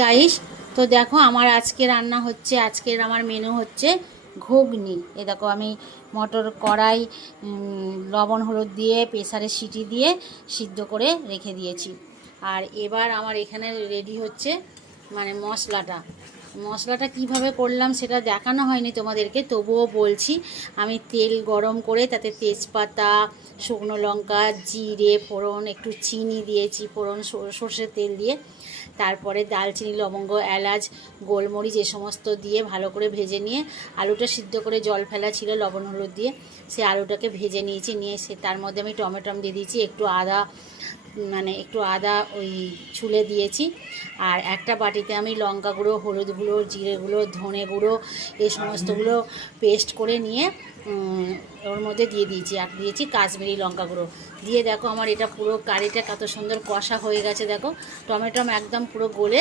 Guys, তো দেখো আমার আজকে রান্না হচ্ছে, আজকের আমার মেনু হচ্ছে ঘুগনি। এ দেখো আমি মটর কড়াই লবণ হলুদ দিয়ে প্রেসারে সিটি দিয়ে সিদ্ধ করে রেখে দিয়েছি। আর এবার আমার এখানে রেডি হচ্ছে মানে মশলাটা কিভাবে করলাম সেটা দেখানো হয়নি তোমাদেরকে, তবুও বলছি। আমি তেল গরম করে তাতে তেজপাতা, শুকনো লঙ্কা, জিরে ফোড়ন, একটু চিনি দিয়েছি ফোড়ন, সর্ষের তেল দিয়ে। তারপরে দালচিনি, লবঙ্গ, এলাচ, গোলমরিচ এ সমস্ত দিয়ে ভালো করে ভেজে নিয়ে আলুটা সিদ্ধ করে জল ফেলা ছিল লবণ হলুদ দিয়ে, সে আলুটাকে ভেজে নিয়েছি। নিয়ে সে তার মধ্যে আমি টমেটো দিয়ে দিয়েছি, একটু আদা ওই ছুলে দিয়েছি। আর একটা বাটিতে আমি লঙ্কা গুঁড়ো, হলুদ গুঁড়ো, জিরে গুঁড়ো, ধনে গুঁড়ো এই সমস্তগুলো পেস্ট করে নিয়ে ওর মধ্যে দিয়ে দিয়েছি। আর দিয়েছি কাশ্মীরি লঙ্কা গুঁড়ো দিয়ে। দেখো আমার এটা পুরো কারিটা কত সুন্দর কষা হয়ে গেছে। দেখো টমেটো একদম পুরো গলে